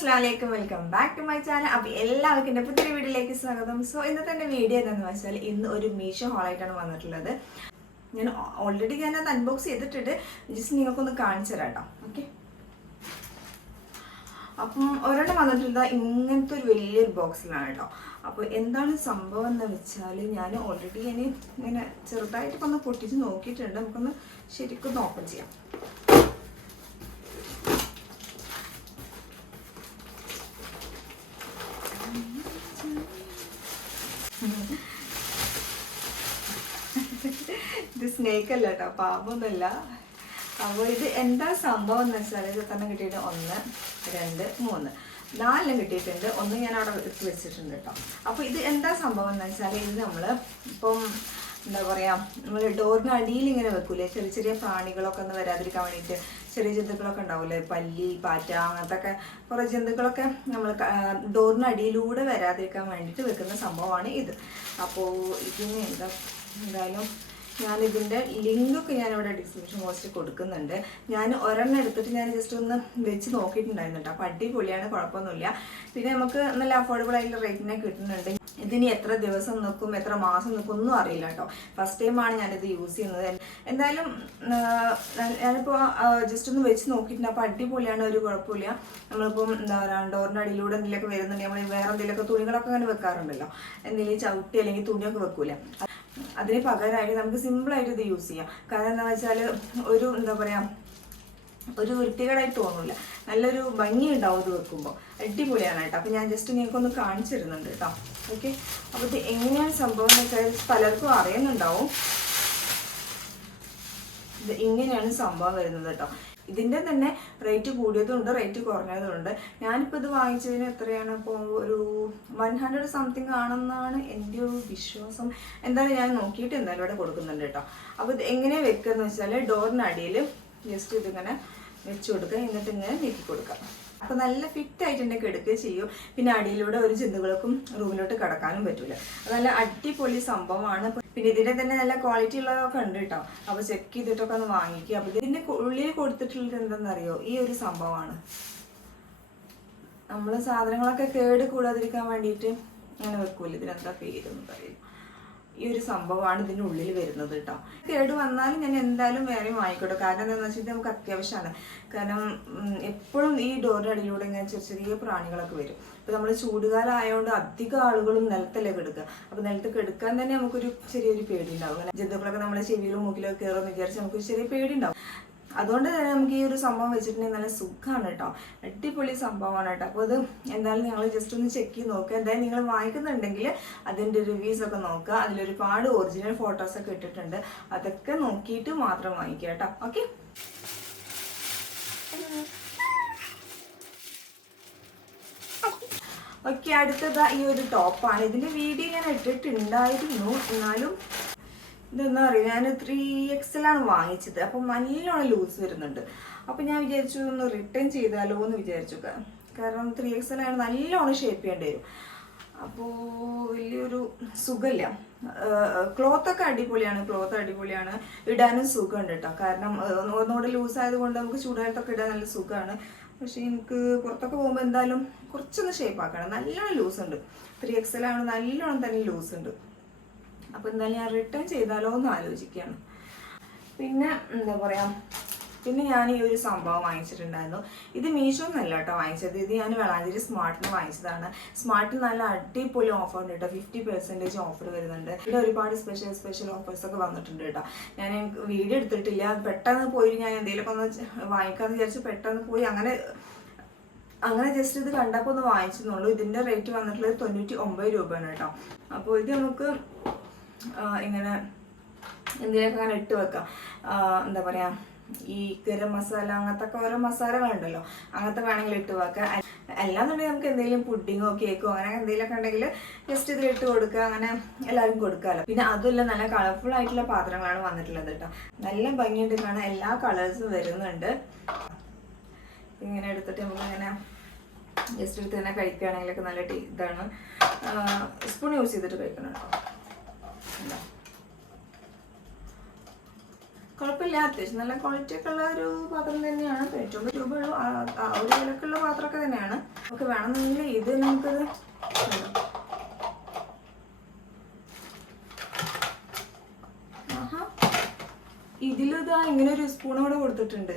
അസ്ലാമലൈക്കും welcome back to my channel. അപ്പോൾ എല്ലാവർക്കും എന്റെ പുതിയ വീഡിയോയിലേക്ക് സ്വാഗതം. സോ ഇന്നത്തെ എന്റെ വീഡിയോ എന്താണെന്ന് വെച്ചാൽ ഇന്ന് ഒരു മീഷോ ഹോളായിട്ടാണ് വന്നിട്ടുള്ളത്. ഞാൻ ഓൾറെഡി ഞാൻ അത് അൺബോക്സ് ചെയ്തിട്ടുണ്ട്. ജസ്റ്റ് നിങ്ങൾക്കൊന്ന് കാണിച്ചു തരാം കേട്ടോ ഓക്കെ അപ്പം ഒരെണ്ണം വന്നിട്ടുള്ളത് ഇങ്ങനത്തെ ഒരു വലിയൊരു ബോക്സിലാണ് കേട്ടോ. അപ്പോൾ എന്താണ് സംഭവം എന്ന് വെച്ചാൽ ഞാൻ ഓൾറെഡി ഞാൻ ഇങ്ങനെ ചെറുതായിട്ടൊക്കെ ഒന്ന് പൊട്ടിച്ച് നോക്കിയിട്ടുണ്ട്. നമുക്കൊന്ന് ശരിക്കും ഓപ്പൺ ചെയ്യാം. ഇത് സ്നേക്ക് അല്ല കേട്ടോ പാമ്പൊന്നുമല്ല. അപ്പോൾ ഇത് എന്താ സംഭവം എന്ന് വെച്ചാൽ ഇത് തന്നെ കിട്ടിയിട്ട് ഒന്ന് രണ്ട് മൂന്ന്. നാലെണ്ണം കിട്ടിയിട്ടുണ്ട്. ഒന്ന് ഞാൻ അവിടെ എടുത്ത് വെച്ചിട്ടുണ്ട് കേട്ടോ. അപ്പോൾ ഇത് എന്താ സംഭവം എന്ന് വെച്ചാൽ ഇത് നമ്മൾ ഇപ്പം എന്താ പറയുക നമ്മൾ ഡോറിന് അടിയിൽ ഇങ്ങനെ വെക്കൂലേ. ചെറിയ ചെറിയ പ്രാണികളൊക്കെ ഒന്ന് വരാതിരിക്കാൻ വേണ്ടിയിട്ട് ചെറിയ ജന്തുക്കളൊക്കെ ഉണ്ടാവില്ലേ പല്ലി പാറ്റ അങ്ങനത്തെ ഒക്കെ കുറേ ജന്തുക്കളൊക്കെ നമ്മൾ ഡോറിന് അടിയിലൂടെ വരാതിരിക്കാൻ വേണ്ടിയിട്ട് വെക്കുന്ന സംഭവമാണ് ഇത്. അപ്പോൾ ഇതിന് എന്താ എന്തായാലും ഞാൻ ഇതിന്റെ ലിങ്കൊക്കെ ഞാൻ ഇവിടെ ഡിസ്ക്രിപ്ഷൻ ബോക്സിൽ കൊടുക്കുന്നുണ്ട്. ഞാൻ ഒരെണ്ണം എടുത്തിട്ട് ഞാൻ ജസ്റ്റ് ഒന്ന് വെച്ച് നോക്കിയിട്ടുണ്ടായിരുന്നു കേട്ടോ. അപ്പോൾ അടിപൊളിയാണ് കുഴപ്പമൊന്നുമില്ല. പിന്നെ നമുക്ക് നല്ല അഫോർഡബിൾ ആയിട്ടുള്ള റേറ്റിനെ കിട്ടുന്നുണ്ട്. ഇതിന് എത്ര ദിവസം നിൽക്കും എത്ര മാസം നിൽക്കും ഒന്നും അറിയില്ല കേട്ടോ. ഫസ്റ്റ് ടൈമാണ് ഞാനിത് യൂസ് ചെയ്യുന്നത്. എന്തായാലും ഞാനിപ്പോൾ ജസ്റ്റ് ഒന്ന് വെച്ച് നോക്കിയിട്ടുണ്ട്. അപ്പോൾ അടിപൊളിയാണ് ഒരു കുഴപ്പമില്ല. നമ്മളിപ്പം എന്താ പറയുക ഡോറിന്റെ അടിയിലൂടെ എന്തെങ്കിലുമൊക്കെ വരുന്നുണ്ടെങ്കിൽ നമ്മൾ വേറെ എന്തെങ്കിലുമൊക്കെ തുണികളൊക്കെ അങ്ങനെ വെക്കാറുണ്ടല്ലോ. എന്തെങ്കിലും ചവിട്ടി അല്ലെങ്കിൽ തുണിയൊക്കെ വെക്കൂല. അതിന് പകരമായിട്ട് നമുക്ക് സിമ്പിളായിട്ട് ഇത് യൂസ് ചെയ്യാം. കാരണം എന്താണെന്ന് വെച്ചാൽ ഒരു എന്താ പറയുക ഒരു വൃത്തികേടായിട്ട് തോന്നില്ല നല്ലൊരു ഭംഗി ഉണ്ടാവും ഇത് വെക്കുമ്പോൾ അടിപൊളിയാണ് കേട്ടോ അപ്പോൾ ഞാൻ ജസ്റ്റ് നിങ്ങൾക്കൊന്ന് കാണിച്ചു തരുന്നുണ്ട് കേട്ടോ ഓക്കെ അപ്പോൾ ഇത് എങ്ങനെയാണ് സംഭവം എന്ന് വെച്ചാൽ പലർക്കും അറിയുന്നുണ്ടാവും. ഇത് ഇങ്ങനെയാണ് സംഭവം വരുന്നത് കേട്ടോ ഇതിന്റെ തന്നെ റേറ്റ് കൂടിയതുണ്ട് റേറ്റ് കുറഞ്ഞതുണ്ട്. ഞാനിപ്പോൾ ഇത് വാങ്ങിച്ചതിന് എത്രയാണ്? ഇപ്പോൾ ഒരു വൺ ഹൺഡ്രഡ് സംതിങ് ആണെന്നാണ് എന്റെ ഒരു വിശ്വാസം. എന്തായാലും ഞാൻ നോക്കിയിട്ട് എന്തായാലും ഇവിടെ കൊടുക്കുന്നുണ്ട് കേട്ടോ. അപ്പോൾ ഇത് എങ്ങനെ വെക്കുക എന്ന് വെച്ചാൽ ഡോറിനടിയിൽ ജസ്റ്റ് ഇതിങ്ങനെ വെച്ച് കൊടുക്കുക. എന്നിട്ട് ഇങ്ങനെ നീക്കി കൊടുക്കുക. അപ്പോൾ നല്ല ഫിറ്റ് ആയിട്ടുണ്ടെങ്കിൽ എടുക്കുകയും ചെയ്യും. പിന്നെ അടിയിലൂടെ ഒരു ജന്തുക്കൾക്കും റൂമിലോട്ട് കിടക്കാനും പറ്റൂല. നല്ല അടിപൊളി സംഭവമാണ്. പിന്നെ ഇതിന്റെ തന്നെ നല്ല ക്വാളിറ്റി ഉള്ളതൊക്കെ ഉണ്ട് കേട്ടോ. അപ്പോൾ ചെക്ക് ചെയ്തിട്ടൊക്കെ ഒന്ന് വാങ്ങിക്കുക അപ്പോൾ ഇതിന്റെ ഉള്ളിൽ കൊടുത്തിട്ടുള്ളത് എന്തെന്നറിയോ ഈ ഒരു സംഭവമാണ്. നമ്മൾ സാധനങ്ങളൊക്കെ കേട് കൂടാതിരിക്കാൻ വേണ്ടിയിട്ട് അങ്ങനെ വെക്കൂല. ഇതിനെന്താ പേരൊന്നും പറയും ഈ ഒരു സംഭവമാണ് ഇതിന്റെ ഉള്ളിൽ വരുന്നത് കേട്ടോ കേട് വന്നാലും ഞാൻ എന്തായാലും വേറെ വാങ്ങിക്കോട്ടെ. കാരണം എന്താണെന്ന് വെച്ചിട്ടുണ്ടെങ്കിൽ നമുക്ക് അത്യാവശ്യമാണ്. കാരണം എപ്പോഴും ഈ ഡോറിന്റെ അടിയിലൂടെ ഇങ്ങനെ ചെറിയ ചെറിയ പ്രാണികളൊക്കെ വരും. ഇപ്പം നമ്മൾ ചൂടുകാലം ആയതുകൊണ്ട് അധികം ആളുകളും നിലത്തല്ലേ കിടക്കുക അപ്പോൾ നിലത്ത് കിടക്കാൻ തന്നെ നമുക്കൊരു ചെറിയൊരു പേടി ഉണ്ടാവും അങ്ങനെ ജന്തുക്കളൊക്കെ നമ്മുടെ ചെവിയിലും മൂക്കിലൊക്കെ കയറുമെന്ന് വിചാരിച്ച് നമുക്കൊരു ചെറിയ പേടി ഉണ്ടാവും അതുകൊണ്ട് തന്നെ നമുക്ക് ഈ ഒരു സംഭവം വെച്ചിട്ടുണ്ടെങ്കിൽ നല്ല സുഖമാണ് കേട്ടോ. അടിപൊളി സംഭവമാണ് കേട്ടോ. അപ്പോൾ ഇത് എന്തായാലും നിങ്ങൾ ജസ്റ്റ് ഒന്ന് ചെക്ക് ചെയ്ത് നോക്കുക എന്തായാലും നിങ്ങൾ വാങ്ങിക്കുന്നുണ്ടെങ്കിൽ അതിന്റെ റിവ്യൂസ് ഒക്കെ നോക്കുക അതിലൊരുപാട് ഒറിജിനൽ ഫോട്ടോസ് ഒക്കെ ഇട്ടിട്ടുണ്ട്. അതൊക്കെ നോക്കിയിട്ട് മാത്രം വാങ്ങിക്കുക കേട്ടോ. ഓക്കെ ഓക്കെ അടുത്തത് ഈ ഒരു ടോപ്പാണ് ഇതിന്റെ വീഡിയോ ഞാൻ ഇട്ടിട്ടുണ്ടായിരുന്നു. എന്നാലും ഇതെന്താ പറയുക ഞാൻ ത്രീ എക്സിലാണ് വാങ്ങിച്ചത്. അപ്പം നല്ലോണം ലൂസ് വരുന്നുണ്ട്. അപ്പം ഞാൻ വിചാരിച്ചു ഒന്ന് റിട്ടേൺ ചെയ്താലോ എന്ന് വിചാരിച്ചു കാരണം ത്രീ എക്സിലാണ് നല്ലോണം ഷേപ്പ് ചെയ്യേണ്ടി വരും. അപ്പോൾ വലിയൊരു സുഖമില്ല. ക്ലോത്തൊക്കെ അടിപൊളിയാണ്. ക്ലോത്ത് അടിപൊളിയാണ്. ഇടാനും സുഖമുണ്ട് കേട്ടോ കാരണം ഒന്നുകൂടെ ലൂസ് ആയതുകൊണ്ട് നമുക്ക് ചൂടായിട്ടൊക്കെ ഇടാൻ നല്ല സുഖമാണ്. പക്ഷേ എനിക്ക് പുറത്തൊക്കെ പോകുമ്പോൾ എന്തായാലും കുറച്ചൊന്ന് ഷേപ്പ് ആക്കണം. നല്ലോണം ലൂസ് ഉണ്ട്. ത്രീ എക്സലാണ് നല്ലോണം തന്നെ ലൂസ് ഉണ്ട്. അപ്പോൾ എന്തായാലും ഞാൻ റിട്ടേൺ ചെയ്താലോ എന്ന് ആലോചിക്കുകയാണ്. പിന്നെ എന്താ പറയുക പിന്നെ ഞാൻ ഈ ഒരു സംഭവം വാങ്ങിച്ചിട്ടുണ്ടായിരുന്നു. ഇത് മീഷോ എന്നല്ല കേട്ടോ വാങ്ങിച്ചത്. ഇത് ഞാൻ വളാഞ്ചേരി സ്മാർട്ടിന് വാങ്ങിച്ചതാണ്. സ്മാർട്ടിൽ നല്ല അടിപൊളി ഓഫർ ഉണ്ട് കേട്ടോ. ഫിഫ്റ്റി പെർസെന്റേജ് ഓഫർ വരുന്നുണ്ട്. ഇവിടെ ഒരുപാട് സ്പെഷ്യൽ സ്പെഷ്യൽ ഓഫേഴ്സ് ഒക്കെ വന്നിട്ടുണ്ട് കേട്ടോ. ഞാൻ വീഡിയോ എടുത്തിട്ടില്ല. പെട്ടെന്ന് പോയി ഞാൻ എന്തെങ്കിലുമൊക്കെ ഒന്ന് വാങ്ങിക്കാമെന്ന് വിചാരിച്ച് പെട്ടെന്ന് പോയി. അങ്ങനെ അങ്ങനെ ജസ്റ്റ് ഇത് കണ്ടപ്പോൾ ഒന്ന് വാങ്ങിച്ചെന്നുള്ളൂ ഇതിന്റെ റേറ്റ് വന്നിട്ടുള്ളത് തൊണ്ണൂറ്റി ഒമ്പത് രൂപയാണ് കേട്ടോ. അപ്പോൾ ഇത് നമുക്ക് ഇങ്ങനെ എന്തിനൊക്കെ അങ്ങനെ ഇട്ട് വെക്കാം. എന്താ പറയുക ഈ ഗരം മസാല അങ്ങനത്തെ ഒക്കെ ഓരോ മസാലകളുണ്ടല്ലോ. അങ്ങനത്തെ വേണമെങ്കിൽ ഇട്ട് വെക്കാം. അല്ലാന്നുണ്ടെങ്കിൽ നമുക്ക് എന്തെങ്കിലും പുഡിങ്ങോ കേക്കോ അങ്ങനെ എന്തെങ്കിലുമൊക്കെ ഉണ്ടെങ്കിൽ ജസ്റ്റ് ഇതിൽ ഇട്ട് കൊടുക്കുക. അങ്ങനെ എല്ലാവരും കൊടുക്കാമല്ലോ. പിന്നെ അതുമല്ല നല്ല കളർഫുൾ ആയിട്ടുള്ള പാത്രങ്ങളാണ് വന്നിട്ടുള്ളത് കേട്ടോ. നല്ല ഭംഗിയുണ്ട് കാണാൻ. എല്ലാ കളേഴ്സും വരുന്നുണ്ട്. ഇങ്ങനെ എടുത്തിട്ട് നമുക്ക് ഇങ്ങനെ ജസ്റ്റ് എടുത്ത് തന്നെ കഴിക്കുകയാണെങ്കിലൊക്കെ നല്ല ഇതാണ്. സ്പൂൺ യൂസ് ചെയ്തിട്ട് കഴിക്കണം കേട്ടോ. കുഴപ്പമില്ല നല്ല ക്വാളിറ്റി ഒക്കെ ഉള്ള ഒരു പാത്രം തന്നെയാണ്. തൊണ്ണൂറ്റൊമ്പത് രൂപ ഒരു വിലക്കുള്ള പാത്രമൊക്കെ തന്നെയാണ്. നമുക്ക് വേണമെന്നുണ്ടെങ്കിൽ ഇത് നമുക്കത് ഇതിലിതാ ഇങ്ങനെ ഒരു സ്പൂൺ കൂടെ കൊടുത്തിട്ടുണ്ട്.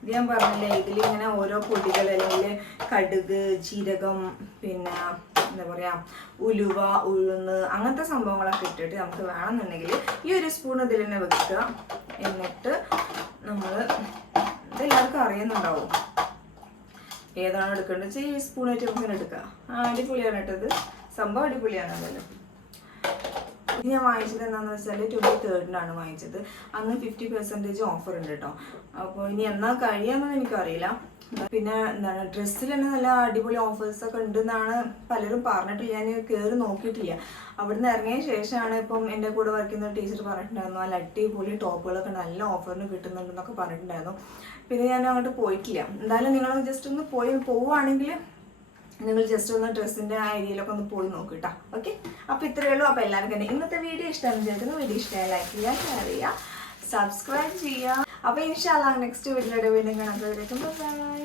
ഇത് ഞാൻ പറഞ്ഞില്ലേ ഇതിലിങ്ങനെ ഓരോ പൊടികൾ അല്ലെങ്കിൽ കടുക് ജീരകം പിന്നെ എന്താ പറയാ ഉലുവ ഉഴുന്ന് അങ്ങനത്തെ സംഭവങ്ങളൊക്കെ ഇട്ടിട്ട് നമുക്ക് വേണമെന്നുണ്ടെങ്കിൽ ഈ ഒരു സ്പൂൺ ഇതിൽ തന്നെ വെക്കുക. എന്നിട്ട് നമ്മൾ ഇതെല്ലാവർക്കും അറിയുന്നുണ്ടാവും. ഏതാണ് എടുക്കേണ്ടത്? വെച്ചാൽ ഈ സ്പൂണായിട്ട് നമുക്ക് എടുക്കുക അടിപൊളിയാണ് കേട്ടത് സംഭവം അടിപൊളിയാണ് ഇത് ഞാൻ വാങ്ങിച്ചത് എന്താണെന്ന് വെച്ചാൽ ട്വന്റി തേർഡിനാണ് വാങ്ങിച്ചത്. അന്ന് ഫിഫ്റ്റി പെർസെന്റേജ് ഓഫർ ഉണ്ട് കേട്ടോ. അപ്പോൾ ഇനി എന്നാ കഴിയാന്നൊന്നും എനിക്കറിയില്ല. പിന്നെ എന്താണ് ഡ്രസ്സിൽ തന്നെ നല്ല അടിപൊളി ഓഫേഴ്സ് ഒക്കെ ഉണ്ടെന്നാണ് പലരും പറഞ്ഞിട്ട് ഞാൻ കയറി നോക്കിയിട്ടില്ല. അവിടുന്ന് ഇറങ്ങിയ ശേഷമാണ് ഇപ്പം എന്റെ കൂടെ വർക്ക് ചെയ്യുന്ന ടീച്ചർ പറഞ്ഞിട്ടുണ്ടായിരുന്നു. നല്ല അടിപൊളി ടോപ്പുകളൊക്കെ നല്ല ഓഫറിന് കിട്ടുന്നുണ്ടെന്നൊക്കെ പറഞ്ഞിട്ടുണ്ടായിരുന്നു. പിന്നെ ഞാൻ അങ്ങോട്ട് പോയിട്ടില്ല. എന്തായാലും നിങ്ങൾ ജസ്റ്റ് ഒന്ന് പോയി പോവുകയാണെങ്കിൽ നിങ്ങൾ ജസ്റ്റ് ഒന്ന് ഡ്രസ്സിന്റെ ആ ഏരിയയിലൊക്കെ ഒന്ന് പോയി നോക്ക് കേട്ടോ ഓക്കെ അപ്പൊ ഇത്രയേ ഉള്ളൂ. അപ്പൊ എല്ലാവർക്കും തന്നെ ഇന്നത്തെ വീഡിയോ ഇഷ്ടമാണെന്ന് വിചാരിക്കുന്നു. വീഡിയോ ഇഷ്ടമായി ലൈക്ക് ചെയ്യുക ഷെയർ ചെയ്യുക സബ്സ്ക്രൈബ് ചെയ്യുക. അപ്പൊ ഇൻഷാല്ല നെക്സ്റ്റ് വീഡിയോയുടെ വീണ്ടും കാണാൻ ബൈ